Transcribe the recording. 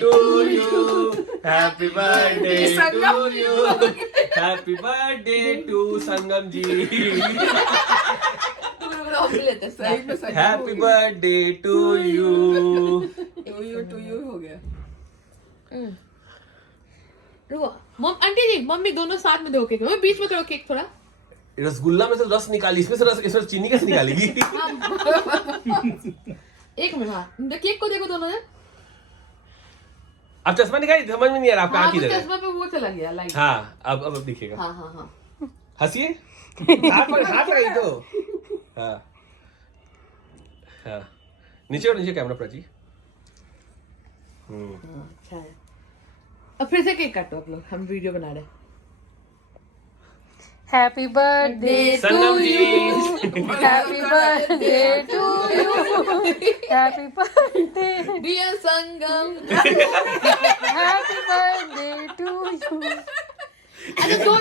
to you. Happy birthday to you. Happy birthday to Sangam ji. Happy birthday to you. To you हो गया. Aunty जी mummy दोनों साथ में दो केक, बीच में करो केक थोड़ा. रसगुल्ला में से रस निकाली, इसमें से रस, इसमें चीनी कैसे निकालेगी? एक मिनट. हाँ केक को देखो दोनों ने. अब चश्मा निकाली, समझ में नहीं आ रहा आपका हाँ आँख किधर है. चश्मा पे वो चला गया लाइट. हाँ अब दिखेगा. हाँ हाँ हाँ. हंसिए. हाथ लगाई तो. हाँ हाँ नीचे कैमरा पर जी. अच्छा है. अब फिर से केक काटो आप लोग, हम वीडियो बना रहे हैं. Happy birthday to Sangam ji. you. Happy birthday to you. Happy birthday. Dear Sangam. Happy birthday to you. अरे दो